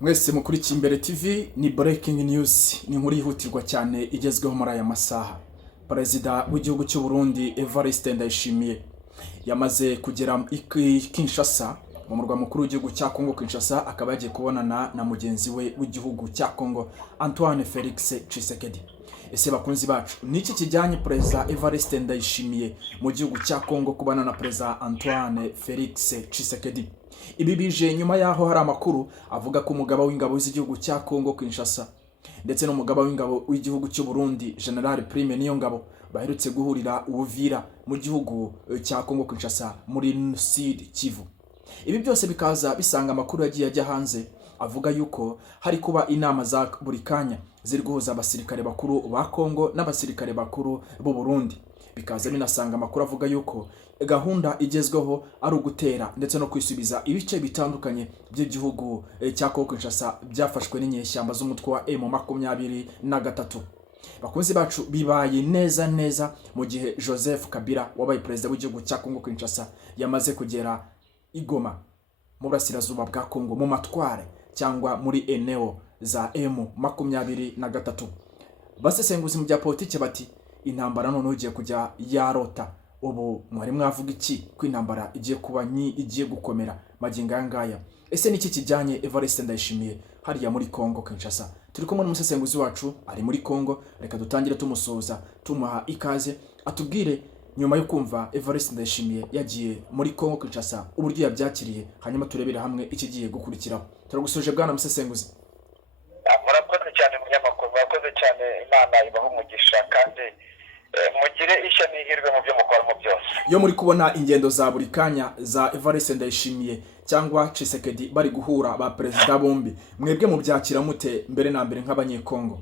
Mwese mukurikiye Imbere TV ni breaking news, ni inkuru yihutirwa cyane igezweho muri aya masaha. Perezida w'igihugu cy'u Burundi Evariste Ndayishimiye yamaze kugera Kinshasa, mu murwa mukuru w'igihugu cya Kongo Kinshasa, akaba yagiye kubonana na mugenzi we w'igihugu cya Kongo Antoine Felix Tshisekedi. Ese bakunzi bacu, niki kijyanye Perezida Evariste Ndayishimiye mu gihugu cya Kongo kubana na Perezida Antoine Felix Tshisekedi? Ibi bije nyuma yaho hari amakuru avuga ko umugaba w'ingabo z'igihugu cya Kongo Kinshasa ndetse n'umugaba w'ingabo w'igihugu cy'u Burundi General Prime Niyongabo baherutse guhurira Uvira mu gihugu cya Kongo Kinshasa muri Sud Kivu. Ibi byose bikaza bisanga amakuru yagiye ajya hanze avuga yuko hari kuba inama za buri kanya ziri guhuza abasirikare bakuru ba Kongo n'abasirikare bakuru b'u Burundi. Bikaza binasanga amakuru avuga yuko gahunda igezweho ari ugutera ndetse no kwisubiza ibice bitandukanye by'igihugu cya Kongo Kinshasa byafashwe n'inyeshyamba z'umutwe wa M23. Bakunzi bacu, bibaye neza mu gihe Joseph Kabila wabaye perezida w'igihugu cya Kongo Kinshasa yamaze kugera Igoma mu burasirazuba bwa Kongo mu matware cyangwa muri eneo za M23. Basesenguzi mu bya politike bati intambara none ugiye kujya yarota. Ubu mwari mwavuga iki ko intambara igiye kuba igiye gukomera magingo ngaya? Ese niki kijyanye Evariste Ndayishimiye hariya muri Kongo Kinshasa? Turi kumwe n'umusesenguzi wacu ari muri Kongo, reka dutangire tumusoza tumuha ikaze atubwire nyuma yo kumva Evariste Ndayishimiye yagiye muri Kongo Kinshasa uburyo yabyakiriye, hanyuma turebera hamwe ikigiye gukurikiraho. Turagusoje bwana musesenguzi. Murakoze cyane munyamakuru, murakoze cyane, Imana ibaho umugisha kandi mugire ishya n'ihirwe mu byo mukora mu byose. Yo muri kubona ingendo za buri kanya za Evariste Ndayishimiye cyangwa Tshisekedi bari guhura ba perezida bombi, mwebwe mu byakira mute mbere na mbere nk'abanyekongo?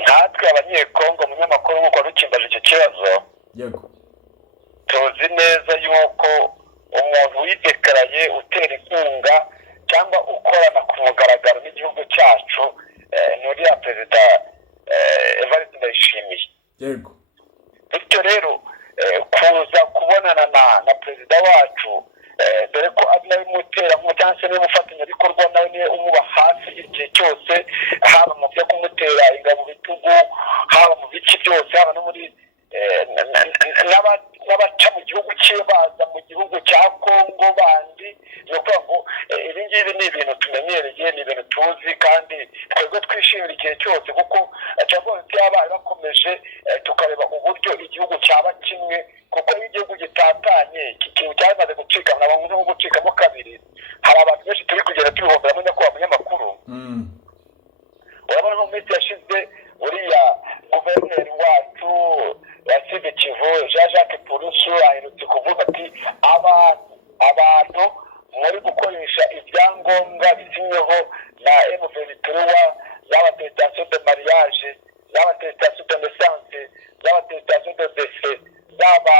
Nkatwe abanyekongo munyamakuru, nk'uko rukimbaje icyo kibazo, yego, tuzi neza yuko umuntu widekaraye utera inkunga cyangwa ukorana ku mugaragaro n'igihugu cyacu n'uriya perezida Evariste Ndayishimiye. Yego. Bityo rero kuza kubonana na perezida wacu, dore ko ari nawe mutera cyangwa se niwe mufatanyabikorwa, nawe niwe umuba hafi igihe cyose, haba mu byo kumutera ingabo bitugu, haba mu bice byose, haba no muri n'abaca mu gihugu cye baza mu gihugu cya Kongo bandi. Ni ukuvuga ngo ibi ngibi ni ibintu tumenyereye, ni ibintu tuzi kandi twebwe twishimira igihe cyose, kuko cyangwa byabaye bakomeje tukareba uburyo igihugu cyaba kimwe, kuko iyo igihugu gitatanye ikintu cyamaze gucika nko gucikamo kabiri, hari abantu benshi turi kugenda tubihomberamo nyakubahwa munyamakuru. Urabona nko mu minsi yashize uriya guverineri wacu wa Sud Kivu Jean-Jacques Purusu aherutse kuvuga ati abantu muri gukoresha ibyangombwa bisinyeho na M23, zaba attestation de mariage, zaba attestation de naissance, zaba attestation de décès, zaba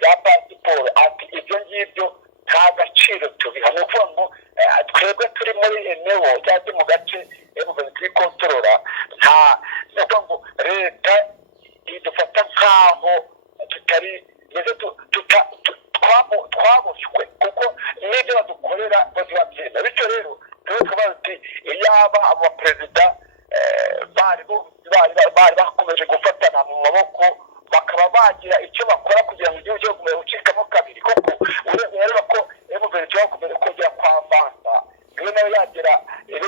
za passport, ati ibyo ngibyo nta gaciro tubiha. Ni ukuvuga ngo twebwe turi muri eneo cyangwa mu gace M23 controla, ni ukuvuga ngo leta idufata nk'aho tutari twaboshywe, kuko n'ibyo badukorera babyemera. Bityo rero tukavuga tuti iyaba abaperezida bari bakomeje gufatana mu maboko, bakaba bagira icyo bakora kugira ngo igihugu cyo gucikamo kabiri, koko ureba ko M23 bakomeje kongera kwavansa, niyo nayo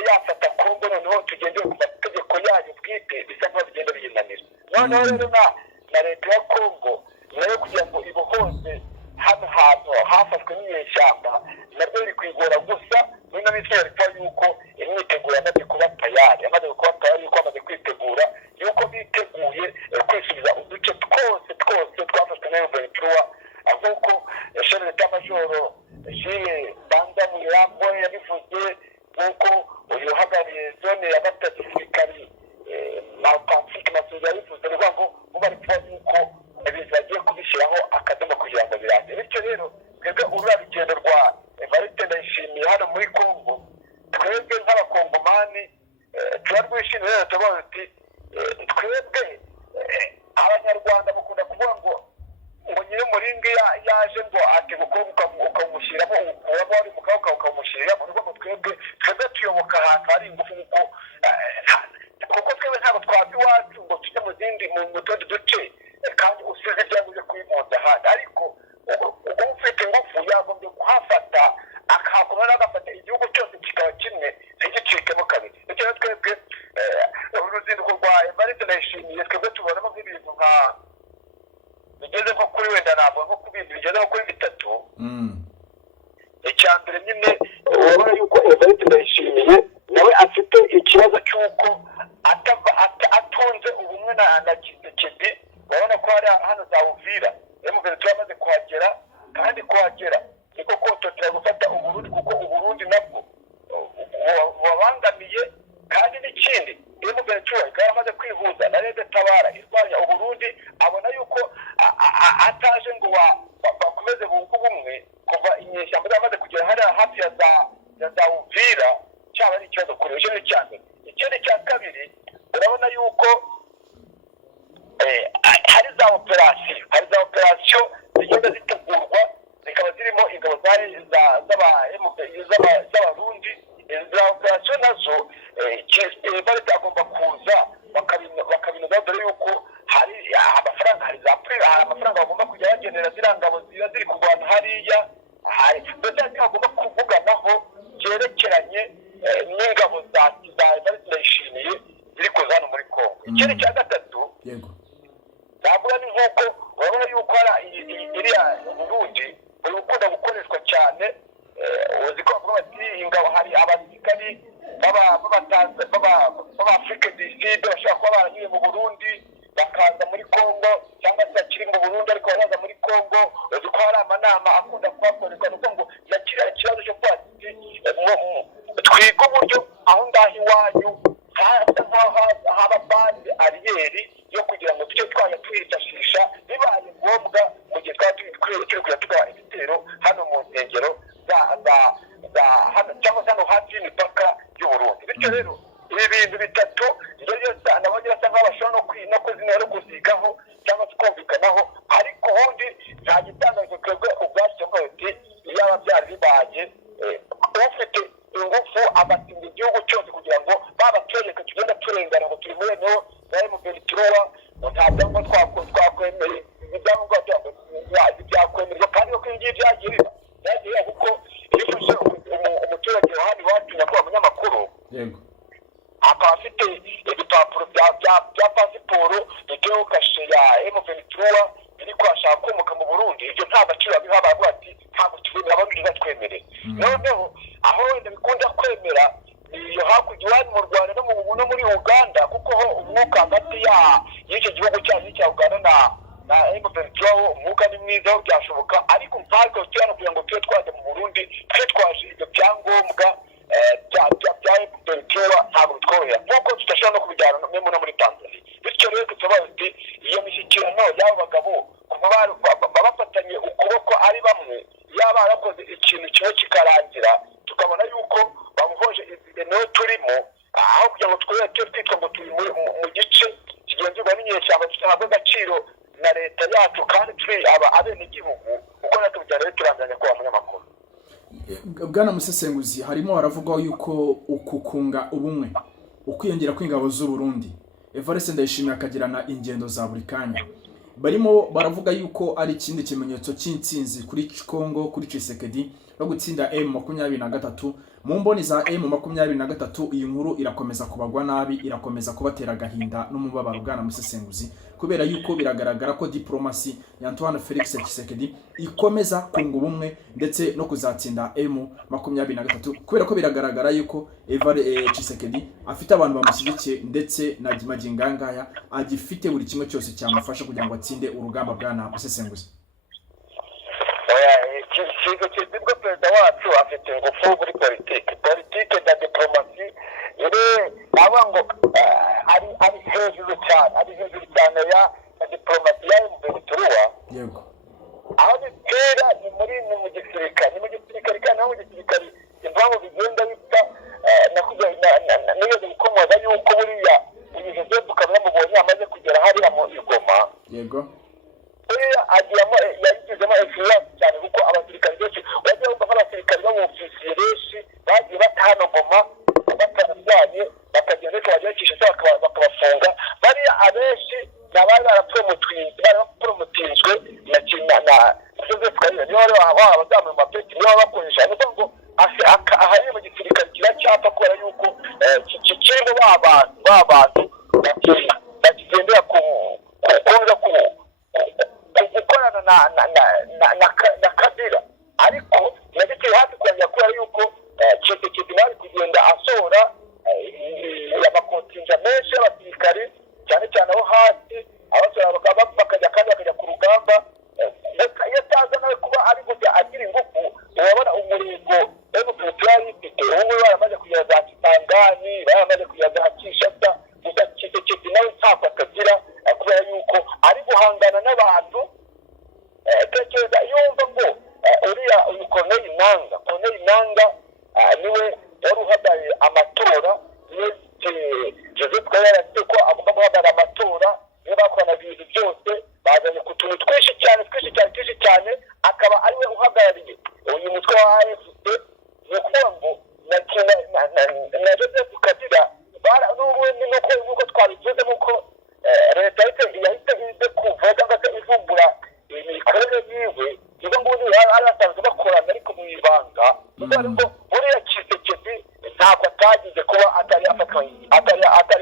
yafata Kongo, noneho tugendeye ku mategeko yayo bwite, bisa nk'aho bigenda biyinanira. Noneho rero na leta ya Kongo nayo kugira ngo ibohoze hano hantu hafashwe n'inyeshyamba, nabyo biri kwigora. Gusa n'ino minsi yarikuba yuko imyiteguro yamaze kuba tayari, yuko bamaze kwitegura, yuko biteguye kwisubiza uduce twose twafashwe na M23, nk'uko chef d'état-major Jules Banza Murambo yabivuze, nk'uko uyu uhagarariye zone ya gisirikari na Pacifique Masudi yabivuze. Ni ukuvuga ngo bari kuba yuko ibintu bagiye kubishyiraho akadomo kugira ngo birange. Bityo rero twebwe ururabigendo rwa Evariste Ndayishimiye hano muri Kongo, twebwe nk'abakongomani turarwishimira. Rero tuvuga tuti twebwe abanyarwanda bakunda kuvuga ngo nyir'umuringa yaje ngo ati ukamushyiramo, ukuramo ari mu kaboko ukamushyiramo. Ni ukuvuga ngo twebwe tuyoboka ahantu hari ingufu kuko twebwe ntabwo twava iwacu ngo tujye mu zindi mu tundi duce kandi usize ibyaguze kwimunda ahandi ariko ufite ingufu yagombye kuhafata akahakomera agafata igihugu cyose kikaba kimwe ntigicikemo kabiri. icyo rero twebwe uruzinduko rwa Evariste Ndayishimiye twebwe tubonamo nk'ibintu nka bigeze nko kuri wenda ntabwo nko ku bindi bigeze nko kuri bitatu. icya mbere nyine urabona yuko Evariste Ndayishimiye nawe afite ikibazo cy'uko atunze ubumwe na Tshisekedi. urabona ko hari hano za Uvira M23 yamaze kuhagera kandi kuhagera niko kototera gufata Uburundi kuko Uburundi nabwo wabangamiye kandi n'ikindi M23 ikaba yamaze kwihuza na Leta Tabara irwanya Uburundi abona yuko ataje ngo bakomeze bunga ubumwe kuva inyeshyamba zamaze kugera hariya hafi ya za Uvira cyaba ari ikibazo kuri icyo ni cyane. ikindi cya kabiri urabona yuko hari za operasiyo zigenda zitegurwa zikaba zirimo ingabo z'abarundi. za operasiyo nazo Evariste agomba kuza bakabinoza dore yuko hari amafaranga hari amafaranga bagomba kujya bagenera ziriya ngabo ziba ziri kurwana hariya ndetse bagomba kuvuganaho byerekeranye n'ingabo za Evariste Ndayishimiye ziri kuza hano muri Kongo. ikindi cya gatatu ntabwo ni nk'uko urabona yuko iriya Burundi buri gukunda gukoreshwa cyane. uzi ko bavuga bati ingabo hari abasirikari b'Afurika du Sud bashobora kuba baranyuye mu Burundi bakaza muri Kongo cyangwa se bakiri mu Burundi ariko baraza muri Kongo. uzi ko hari amanama akunda kuhakorerwa nuko ngo yakiriya ikibazo cyo kuba twiga uburyo aho ngaho iwanyu hasa nk'aho haba bande ariyeri yo kugira ngo tujye twajya twifashisha bibaye ngombwa mu gihe twaba turi kujya tugaba ibitero hano mu nkengero hano cyangwa se hano hafi y'imipaka y'Uburundi. bityo rero ibi bintu bitatu ibyo byose nabonye basa nk'aho bashobora no kuzinera no kuzigaho cyangwa se kumvikanaho ariko ubundi nta gitangaje twebwe ubwacu bwose iyaba byari bibaye ufite ingufu agatsinda igihugu cyose kugira ngo babatoreka tugenda turengana ngo turi muri eno na M23 nta byangombwa twakwemeye ibyangombwa byakwemerwa kandi ko igihe byagiye kuko iyo ufashe umuturage wa hano iwacu nyakubahwa munyamakuru akaba afite ibipapuro bya pasiporo bitewe kashe ya M23 biri kwashaka komoka mu Burundi ibyo nta gaciro biha baravuga ati ntabwo tubemera abandi batwemereye. noneho aho wenda bikunda kwemera iyo hakurya iwanyu mu Rwanda no muri Uganda kuko ho umwuka hagati y'icyo gihugu cyacu cya Uganda na M23 umwuka ni mwiza aho byashoboka ariko mpaka cyane kugira ngo twe twajya mu Burundi twe twaje ibyo byangombwa bya M23 ntabwo tworohera nk'uko tudashobora no kubijyana no muri Tanzania. bityo rero tubaza ati iyo mishyikirano y'abo bagabo kuva bafatanye ukuboko ari bamwe yaba barakoze ikintu kimwe kikarangira tukabona yuko bamuhoje ibintu turimo aho kugira ngo twitwa ngo turi mu gice kigenzurwa n'inyeshyamba tutahabwa agaciro na leta yacu kandi turi abenegihugu uko natwe bijyana rero turanganya kuba munyamakuru. Bwana Musesenguzi harimo haravugwaho yuko ukukunga ubumwe ukwiyongera kw'ingabo z'u Burundi Evariste Ndayishimiye akagirana ingendo za buri kanya barimo baravuga yuko ari ikindi kimenyetso cy'intsinzi kuri Kongo kuri Tshisekedi no gutsinda M23 mu mboni za M23. iyi nkuru irakomeza kubagwa nabi irakomeza kubatera agahinda n'umubabaro. Bwana Musesenguzi kubera yuko biragaragara ko diplomasi ya Antoine Felix Tshisekedi ikomeza kunga ubumwe ndetse no kuzatsinda M23 kubera ko biragaragara yuko Tshisekedi afite abantu bamushyigikiye ndetse na Gimagingangaya agifite buri kimwe cyose cyamufasha kugira ngo atsinde urugamba. Bwana Musesenguzi nibwo perezida wacu afite ingufu muri politike na diplomasi aba ngo ari hejuru cyane ya diplomasi ya M23. yego aho bitera ni mu gisirikare kandi aho mu gisirikare impamvu bigenda bipfa niyo bikomoza yuko buriya ibintu byo tukabona mubonye amaze kugera hariya mu Igoma. yego yagizemo influence cyane kuko abasirikare benshi bagiye bumva nk'abasirikare b'abofisiye benshi bagiye bantu bakigendera gukorana na Kabila, ariko yabiteye hafi kongera kubera yuko Tshisekedi nawe kugenda asohora amakontinja menshi y'abasirikari cyane cyane aho hasi, abasora bakajya kandi bakajya ku rugamba. Iyo ataza nawe kuba ari kujya agira ingufu, urabona umurego M23 ifite ubu baramaze kugera za Kisangani, baramaze kugera za Kinshasa, gusa Tshisekedi nawe ntako atagira kubera yuko ari guhangana n'abantu. Tekereza iyo wumva ngo uriya Corneille Nangaa niwe wari uhagarariye amatora, niwe Joseph Kabila yavuze ko agomba guhagarara amatora, niwe bakoranaga ibintu byose, bazanye ku tuntu twinshi cyane, akaba ariwe uhagarariye uyu mutwe wa AFC. Ni ukuvuga ngo na Joseph Kabila nuko twabivuze nuko leta yahise ize kuva cyangwa se ivumbura imikorere yiwe, niba ngo ari asanzwe bakorana ariko mu ibanga, ariko buriya Tshisekedi ntabwo atagize kuba atari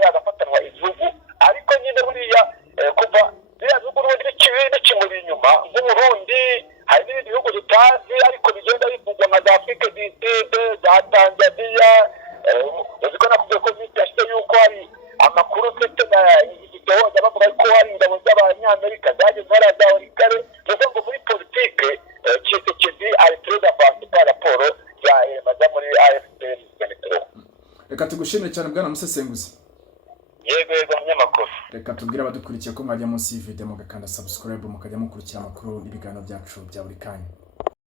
agafatanwa igihugu, ariko nyine buriya kuva biriya bihugu n'ubundi kimuri inyuma nk'Uburundi, hari n'ibindi bihugu tutazi ariko bigenda bivugwa nka za Afrique du Sud, za Tanzania. Uziko nakubwiye ko byashize yuko hari amakuru mfite na igitohoza bavuga ko hari ingabo z'Abanyamerika zageze hariya kare. Nuko ngo muri politike Tshisekedi ari très avancé par rapport ya maza muri AFC. Reka tugushimire cyane bwana musesenguzi. Yego munyamakuru. Reka tubwire abadukurikiye ko mwajya munsi y'video mugakanda subscribe mukajya mukurikira amakuru n'ibiganiro byacu bya buri kanya.